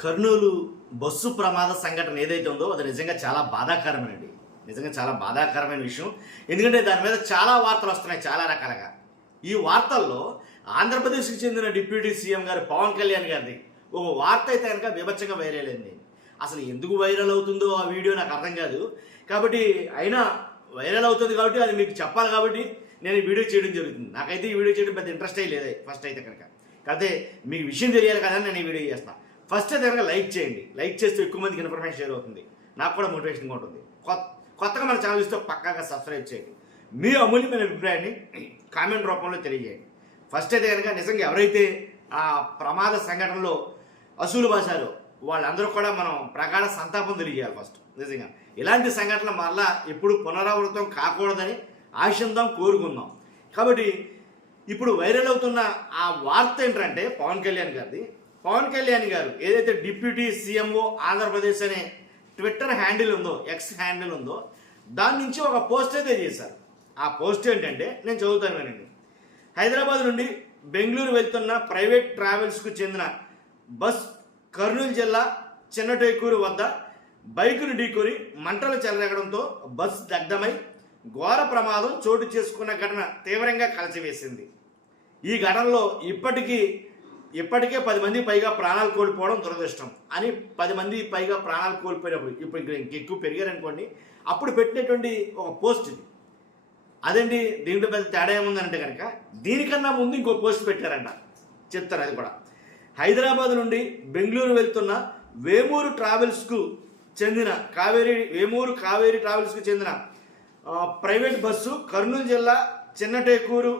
Kurnool bus ప్రమాద సంఘటన ఏదైతే ఉందో అది నిజంగా చాలా బాధాకరమైనది. నిజంగా చాలా బాధాకరమైన విషయం. ఎందుకంటే దాని మీద చాలా వార్తలు వస్తున్నాయి చాలా రకాలుగా. ఈ వార్తల్లో ఆంధ్రప్రదేశ్కి చెందిన డిప్యూటీ సీఎం గారు పవన్ కళ్యాణ్ గారిది ఒక వార్త అయితే కనుక బీభత్సంగా వైరల్ అయింది. అసలు ఎందుకు వైరల్ అవుతుందో ఆ వీడియో నాకు అర్థం కాదు. కాబట్టి అయినా వైరల్ అవుతుంది కాబట్టి అది మీకు చెప్పాలి కాబట్టి నేను ఈ వీడియో చేయడం జరుగుతుంది. నాకైతే ఈ వీడియో చేయడం పెద్ద ఇంట్రెస్ట్ లేదు ఫస్ట్ అయితే కనుక. కాకపోతే మీకు విషయం తెలియాలి కదా నేను ఈ వీడియో చేస్తాను. ఫస్ట్ అయితే కనుక లైక్ చేయండి. లైక్ చేస్తే ఎక్కువ మందికి ఇన్ఫర్మేషన్ షేర్ అవుతుంది, నాకు కూడా మోటివేషన్గా ఉంటుంది. కొత్తగా మన ఛానల్ ఇస్తే పక్కాగా సబ్స్క్రైబ్ చేయండి. మీ అమూల్యమైన అభిప్రాయాన్ని కామెంట్ రూపంలో తెలియజేయండి. ఫస్ట్ అయితే కనుక నిజంగా ఎవరైతే ఆ ప్రమాద సంఘటనలో అసూలు బాసారో వాళ్ళందరూ కూడా మనం ప్రగాఢ సంతాపం తెలియజేయాలి. ఫస్ట్ నిజంగా ఇలాంటి సంఘటనలు మళ్ళా ఎప్పుడు పునరావృతం కాకూడదని ఆశిద్దాం, కోరుకుందాం. కాబట్టి ఇప్పుడు వైరల్ అవుతున్న ఆ వార్త ఏంటంటే పవన్ కళ్యాణ్ గారిది. పవన్ కళ్యాణ్ గారు ఏదైతే డిప్యూటీ సీఎంఓ ఆంధ్రప్రదేశ్ అనే ట్విట్టర్ హ్యాండిల్ ఉందో, ఎక్స్ హ్యాండిల్ ఉందో, దాని నుంచి ఒక పోస్ట్ అయితే చేశారు. ఆ పోస్ట్ ఏంటంటే నేను చదువుతాను వినండి. హైదరాబాద్ నుండి బెంగళూరు వెళ్తున్న ప్రైవేట్ ట్రావెల్స్కు చెందిన బస్ కర్నూలు జిల్లా చిన్నటేకూరు వద్ద బైకును ఢీకొని మంటలు చెలరేగడంతో బస్ దగ్ధమై ఘోర ప్రమాదం చోటు చేసుకున్న ఘటన తీవ్రంగా కలిచివేసింది. ఈ ఘటనలో ఇప్పటికే 10 మంది పైగా ప్రాణాలు కోల్పోవడం దురదృష్టం అని 10 మంది పైగా ప్రాణాలు కోల్పోయినప్పుడు ఇప్పుడు ఇంకెక్కువ పెరిగారనుకోండి. అప్పుడు పెట్టినటువంటి ఒక పోస్ట్ ఇది. అదండి దీంట్లో పెద్ద తేడా ఏముందంటే కనుక దీనికన్నా ముందు ఇంకో పోస్ట్ పెట్టారంట. చెప్తారు అది కూడా. హైదరాబాద్ నుండి బెంగళూరు వెళ్తున్న వేమూరు కావేరీ ట్రావెల్స్కు చెందిన ప్రైవేట్ బస్సు కర్నూలు జిల్లా చిన్నటేకూరు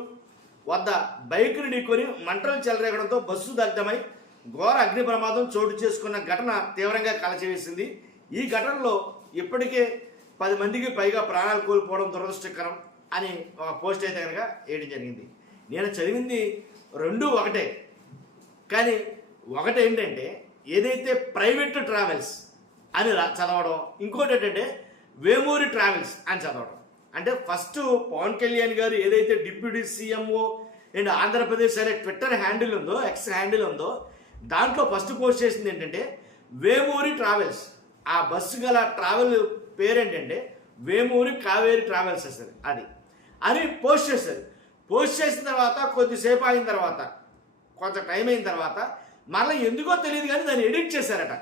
వద్ద బైకును ఢీకొని మంటలు చెలరేగడంతో బస్సు దగ్ధమై ఘోర అగ్ని ప్రమాదం చోటు చేసుకున్న ఘటన తీవ్రంగా కలచివేసింది. ఈ ఘటనలో ఇప్పటికే 10 మందికి పైగా ప్రాణాలు కోల్పోవడం దురదృష్టకరం అని ఒక పోస్ట్ అయితే కనుక వేయడం జరిగింది. నేను చదివింది రెండూ ఒకటే. కానీ ఒకటి ఏంటంటే ఏదైతే ప్రైవేట్ ట్రావెల్స్ అని చదవడం, ఇంకోటి ఏంటంటే వేమూరి ట్రావెల్స్ అని చదవడం. అంటే ఫస్ట్ పవన్ కళ్యాణ్ గారు ఏదైతే డిప్యూటీ సీఎంఓ అండ్ ఆంధ్రప్రదేశ్ అనే ట్విట్టర్ హ్యాండిల్ ఉందో, ఎక్స్ హ్యాండిల్ ఉందో, దాంట్లో ఫస్ట్ పోస్ట్ చేసింది ఏంటంటే వేమూరి ట్రావెల్స్. ఆ బస్సు గల ట్రావెల్ పేరేంటంటే వేమూరి కావేరీ ట్రావెల్స్ అసలు అది అని పోస్ట్ చేశారు. పోస్ట్ చేసిన తర్వాత కొద్దిసేపు అయిన తర్వాత, కొంత టైం అయిన తర్వాత మళ్ళీ ఎందుకో తెలియదు కానీ దాన్ని ఎడిట్ చేశారట.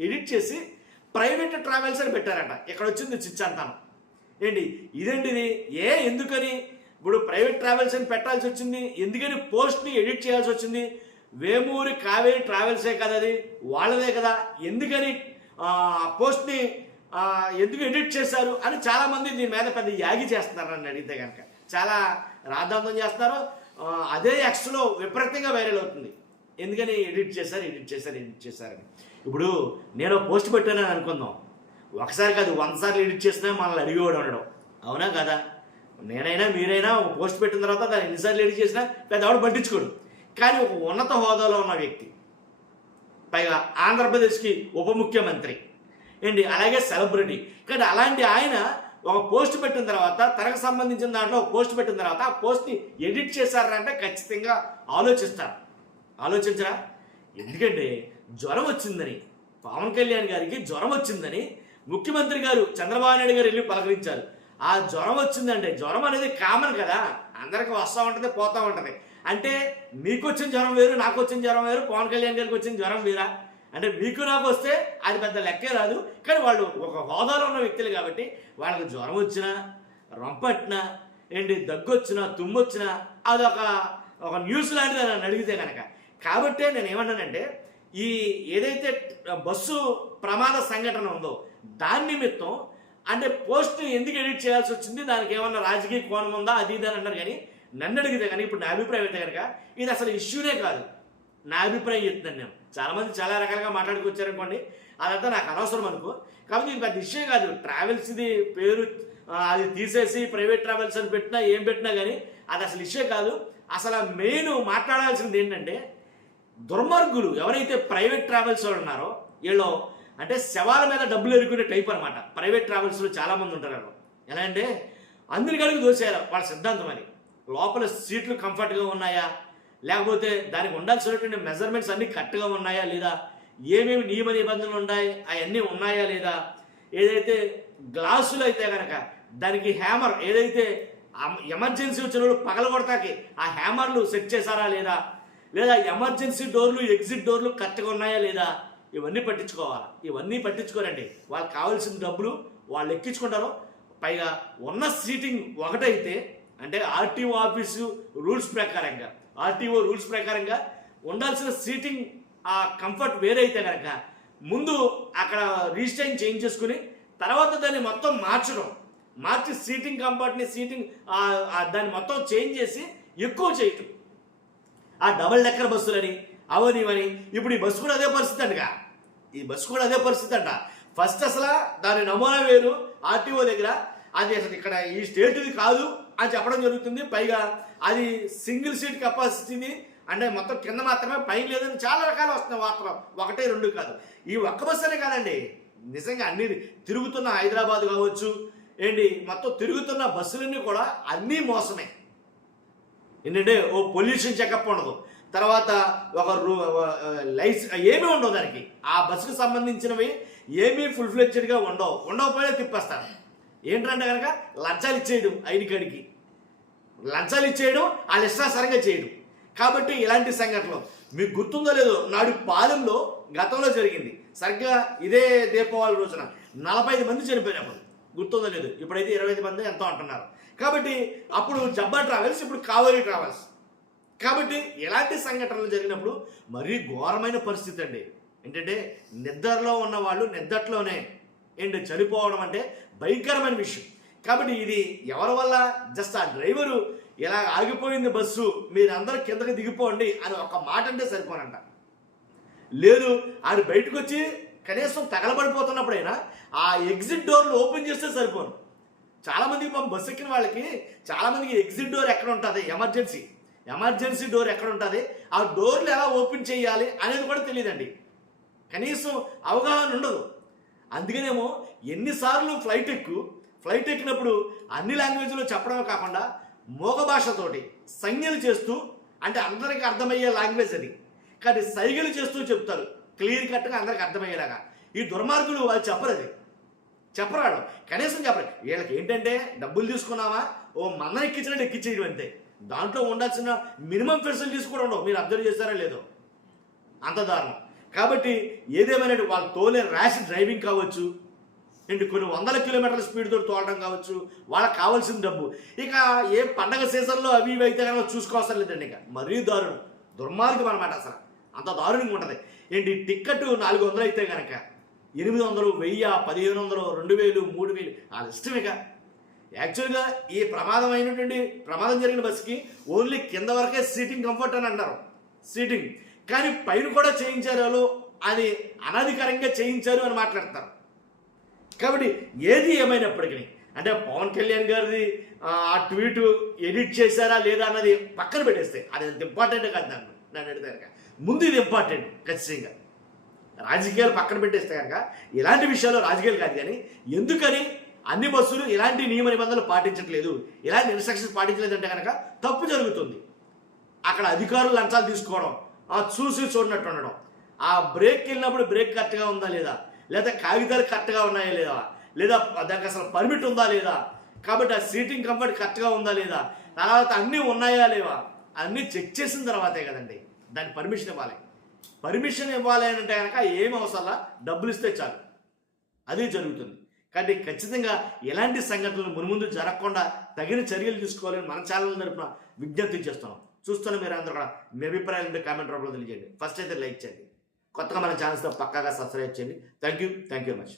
ఎడిట్ చేసి ప్రైవేట్ ట్రావెల్స్ అని పెట్టారట. ఇక్కడ వచ్చింది చిచ్చంతానం. ఏంటి ఇదేంటిది? ఎందుకని ఇప్పుడు ప్రైవేట్ ట్రావెల్స్ అని పెట్టాల్సి వచ్చింది? ఎందుకని పోస్ట్ని ఎడిట్ చేయాల్సి వచ్చింది? వేమూరి కావేరీ ట్రావెల్సే కదా, అది వాళ్ళదే కదా, ఎందుకని పోస్ట్ని ఎందుకు ఎడిట్ చేశారు అని చాలామంది దీని మీద పెద్ద యాగి చేస్తున్నారు. నన్ను అడిగితే కనుక చాలా రాద్ధాంతం చేస్తున్నారు. అదే ఎక్స్లో విపరీతంగా వైరల్ అవుతుంది. ఎందుకని ఎడిట్ చేశారని. ఇప్పుడు నేను పోస్ట్ పెట్టానని అనుకుందాం, ఒకసారి కాదు 100 సార్లు ఎడిట్ చేసినా మనల్ని అడిగేవాడు ఉండడం, అవునా కదా? నేనైనా మీరైనా ఒక పోస్ట్ పెట్టిన తర్వాత దాన్ని ఎన్నిసార్లు ఎడిట్ చేసినా పెద్దవాడు పట్టించుకోడు. కానీ ఒక ఉన్నత హోదాలో ఉన్న వ్యక్తి, పైగా ఆంధ్రప్రదేశ్కి ఉప ముఖ్యమంత్రి ఏంటి, అలాగే సెలబ్రిటీ, కానీ అలాంటి ఆయన ఒక పోస్ట్ పెట్టిన తర్వాత, తనకు సంబంధించిన దాంట్లో ఒక పోస్ట్ పెట్టిన తర్వాత ఆ పోస్ట్ని ఎడిట్ చేశారంటే ఖచ్చితంగా ఆలోచించరా? ఎందుకంటే జ్వరం వచ్చిందని, పవన్ కళ్యాణ్ గారికి జ్వరం వచ్చిందని ముఖ్యమంత్రి గారు చంద్రబాబు నాయుడు గారు వెళ్ళి పలకరించారు. ఆ జ్వరం వచ్చిందంటే, జ్వరం అనేది కామన్ కదా, అందరికి వస్తూ ఉంటుంది పోతూ ఉంటుంది. అంటే మీకు వచ్చిన జ్వరం వేరు, నాకు వచ్చిన జ్వరం వేరు, పవన్ కళ్యాణ్ గారికి వచ్చిన జ్వరం వేరా? అంటే మీకు నాకు వస్తే అది పెద్ద లెక్కే రాదు. కానీ వాళ్ళు ఒక హోదాలో ఉన్న వ్యక్తులు కాబట్టి వాళ్ళకి జ్వరం వచ్చినా, రొంపట్టినా, దగ్గు వచ్చినా, తుమ్ము వచ్చినా అదొక న్యూస్ లాంటిది నన్ను అడిగితే కనుక. కాబట్టే నేను ఏమంటానంటే ఈ ఏదైతే బస్సు ప్రమాద సంఘటన ఉందో దాని నిమిత్తం అంటే పోస్ట్ని ఎందుకు ఎడిట్ చేయాల్సి వచ్చింది, దానికి ఏమన్నా రాజకీయ కోణం ఉందా, అది ఇది అని అన్నారు. కానీ నన్ను అడిగితే కానీ ఇప్పుడు నా అభిప్రాయం అయితే కనుక ఇది అసలు ఇష్యూనే కాదు. నా అభిప్రాయం చెప్తున్నాను నేను. చాలామంది చాలా రకాలుగా మాట్లాడుకొచ్చారనుకోండి, అదంతా నాకు అనవసరం అనుకో. కాబట్టి ఇది పెద్ద ఇష్యూ కాదు. ట్రావెల్స్ ఇది పేరు అది తీసేసి ప్రైవేట్ ట్రావెల్స్ అని పెట్టినా ఏం పెట్టినా కానీ అది అసలు ఇష్యూ కాదు. అసలు మెయిన్ మాట్లాడాల్సింది ఏంటంటే దుర్మార్గులు ఎవరైతే ప్రైవేట్ ట్రావెల్స్ వాళ్ళు ఉన్నారో వీళ్ళు అంటే శవాల మీద డబ్బులు ఎరుకునే టైప్ అనమాట. ప్రైవేట్ ట్రావెల్స్లో చాలామంది ఉంటారు. ఎలా అంటే అందరికి అడిగి దోసేయాలి వాళ్ళ సిద్ధాంతం అని. లోపల సీట్లు కంఫర్ట్గా ఉన్నాయా, లేకపోతే దానికి ఉండాల్సినటువంటి మెజర్మెంట్స్ అన్నీ కరెక్ట్గా ఉన్నాయా లేదా, ఏమేమి నియమ నిబంధనలు ఉన్నాయి అవన్నీ ఉన్నాయా లేదా, ఏదైతే గ్లాసులు అయితే కనుక దానికి హ్యామర్ ఏదైతే ఎమర్జెన్సీ వచ్చినప్పుడు పగలగొడతాకి ఆ హ్యామర్లు సెట్ చేశారా లేదా, లేదా ఎమర్జెన్సీ డోర్లు ఎగ్జిట్ డోర్లు కరెక్ట్గా ఉన్నాయా లేదా, ఇవన్నీ పట్టించుకోవాలి. ఇవన్నీ పట్టించుకోరండి. వాళ్ళకి కావాల్సిన డబ్బులు వాళ్ళు ఎక్కించుకుంటారు. పైగా ఉన్న సీటింగ్ ఒకటైతే అంటే ఆర్టీఓ ఆఫీసు రూల్స్ ప్రకారంగా ఉండాల్సిన సీటింగ్ ఆ కంఫర్ట్ వేరే అయితే కనుక ముందు అక్కడ రిజిస్ట్రేషన్ చేంజ్ చేసుకుని తర్వాత దాన్ని మొత్తం మార్చి సీటింగ్ కంఫర్ట్ని దాన్ని మొత్తం చేంజ్ చేసి ఎక్కువ చేయటం. ఆ డబల్ డెక్కర్ బస్సులని అవనివని ఇప్పుడు ఈ బస్సు కూడా అదే పరిస్థితి అంట. ఫస్ట్ అసలు దాని నమూనా వేరు ఆర్టీఓ దగ్గర, అది అసలు ఇక్కడ ఈ స్టేట్ది కాదు అని చెప్పడం జరుగుతుంది. పైగా అది సింగిల్ సీట్ కెపాసిటీని అంటే మొత్తం కింద మాత్రమే పైన లేదని చాలా రకాలు వస్తున్నాయి వార్తలు. 1 2 కాదు, ఈ ఒక్క బస్సు అనే కాదండి, నిజంగా అన్ని తిరుగుతున్న హైదరాబాద్ కావచ్చు మొత్తం తిరుగుతున్న బస్సులన్నీ కూడా అన్నీ మోసమే. ఏంటంటే ఓ పొల్యూషన్ చెకప్ ఉండదు, తర్వాత ఒక ఏమీ ఉండవు దానికి. ఆ బస్సుకు సంబంధించినవి ఏమీ ఫుల్ ఫ్లెడ్జెడ్గా ఉండకపోయినా తిప్పేస్తారు. ఏంటంటే కనుక లంచాలు ఇచ్చేయడం, ఐడికాడికి లంచాలు ఇచ్చేయడం, వాళ్ళు ఇష్టాసరంగా చేయడం. కాబట్టి ఇలాంటి సంఘటనలు మీకు గుర్తుందో లేదో, నాడు పాలెంలో గతంలో జరిగింది సరిగ్గా ఇదే దీపావళి రోజున 45 మంది చనిపోయినప్పుడు, గుర్తుందో లేదు. ఇప్పుడైతే 25 మంది ఎంతో అంటున్నారు. కాబట్టి అప్పుడు జబ్బా ట్రావెల్స్, ఇప్పుడు కావేరీ ట్రావెల్స్. కాబట్టి ఇలాంటి సంఘటనలు జరిగినప్పుడు మరీ ఘోరమైన పరిస్థితి అండి. ఏంటంటే నిద్రలో ఉన్న వాళ్ళు నిద్రలోనే చనిపోవడం అంటే భయంకరమైన విషయం. కాబట్టి ఇది ఎవరి వల్ల, జస్ట్ ఆ డ్రైవరు ఇలా ఆగిపోయింది బస్సు, మీరందరూ కిందకి దిగిపోండి అని ఒక మాట అంటే సరిపోనంట. లేదు ఆడు బయటకు వచ్చి కనీసం తగలబడిపోతున్నప్పుడైనా ఆ ఎగ్జిట్ డోర్లు ఓపెన్ చేస్తే సరిపోను. చాలామందికి బస్సు ఎక్కిన వాళ్ళకి చాలామందికి ఎగ్జిట్ డోర్ ఎక్కడ ఉంటుంది, ఎమర్జెన్సీ డోర్ ఎక్కడ ఉంటుంది, ఆ డోర్లు ఎలా ఓపెన్ చేయాలి అనేది కూడా తెలియదండి. కనీసం అవగాహన ఉండదు. అందుకనేమో ఎన్నిసార్లు ఫ్లైట్ ఎక్కినప్పుడు అన్ని లాంగ్వేజ్లో చెప్పడమే కాకుండా మోగ భాషతోటి సంజ్ఞలు చేస్తూ, అంటే అందరికీ అర్థమయ్యే లాంగ్వేజ్ అది, కానీ సైగలు చేస్తూ చెప్తారు క్లియర్ కట్గా అందరికి అర్థమయ్యేలాగా. ఈ దుర్మార్గులు వాళ్ళు చెప్పరాడు, కనీసం చెప్పరు. వీళ్ళకి ఏంటంటే డబ్బులు తీసుకున్నామా, ఓ మందం ఎక్కించినట్టు ఎక్కించేయడం అంతే. దాంట్లో ఉండాల్సిన మినిమం ఫెసిలిటీస్ కూడా ఉండవు. మీరు అబ్జర్వ్ చేస్తారా లేదో, అంత దారుణం. కాబట్టి ఏదేమైనా వాళ్ళు తోలే ర్యాష్ డ్రైవింగ్ కావచ్చు, కొన్ని 100 కిలోమీటర్ల స్పీడ్తో తోలడం కావచ్చు, వాళ్ళకి కావాల్సిన డబ్బు. ఇక ఏ పండగ సీజన్లో అవి ఇవి అయితే కనుక చూసుకోవసం లేదండి. ఇక మరీ దుర్మార్గం అనమాట. అసలు అంత దారుణంగా ఉంటుంది. టిక్కెట్ 400 అయితే కనుక 800, 1000, 1500, 2000, 3000 వాళ్ళ ఇష్టం. ఇక యాక్చువల్గా ఈ ప్రమాదం జరిగిన బస్సుకి ఓన్లీ కింద వరకే సీటింగ్ కంఫర్ట్ అని అంటారు, కానీ పైన కూడా చేయించారు అని అనధికారంగా చేయించారు అని మాట్లాడతారు. కాబట్టి ఏది ఏమైనప్పటికీ అంటే పవన్ కళ్యాణ్ గారిది ఆ ట్వీట్ ఎడిట్ చేశారా లేదా అన్నది పక్కన పెట్టేస్తే అది అంత ఇంపార్టెంట్ కాదు. నన్ను అడిగితే కనుక ముందు ఇది ఇంపార్టెంట్. ఖచ్చితంగా రాజకీయాలు పక్కన పెట్టేస్తే కనుక ఇలాంటి విషయాల్లో రాజకీయాలు కాదు, కానీ ఎందుకని అన్ని బస్సులు ఇలాంటి నియమ నిబంధనలు పాటించట్లేదు, ఇలాంటి ఇన్స్ట్రక్షన్స్ పాటించలేదంటే కనుక తప్పు జరుగుతుంది. అక్కడ అధికారులు లంచాలు తీసుకోవడం, చూసి చూడనట్టు ఉండడం, ఆ బ్రేక్ వెళ్ళినప్పుడు బ్రేక్ కరెక్ట్గా ఉందా లేదా కాగితాలు కరెక్ట్గా ఉన్నాయా లేదా దానికి అసలు పర్మిట్ ఉందా లేదా, కాబట్టి ఆ సీటింగ్ కంఫర్ట్ కరెక్ట్గా ఉందా లేదా, తర్వాత అన్నీ ఉన్నాయా లేవా అన్నీ చెక్ చేసిన తర్వాతే కదండి దానికి పర్మిషన్ ఇవ్వాలి అని అంటే కనుక ఏం అవసరంలా డబ్బులు ఇస్తే చాలు, అది జరుగుతుంది. కాబట్టి ఖచ్చితంగా ఎలాంటి సంఘటనలు మున్ముందు జరగకుండా తగిన చర్యలు తీసుకోవాలని మన ఛానల్ తరపున విజ్ఞప్తి చేస్తున్నాం. చూస్తున్న మీరు అందరూ కూడా మీ అభిప్రాయాలు కామెంట్ రూపంలో తెలియజేయండి. ఫస్ట్ అయితే లైక్ చేయండి, కొత్తగా మన ఛానల్స్తో పక్కాగా సబ్స్క్రైబ్ చేయండి. Thank you very much.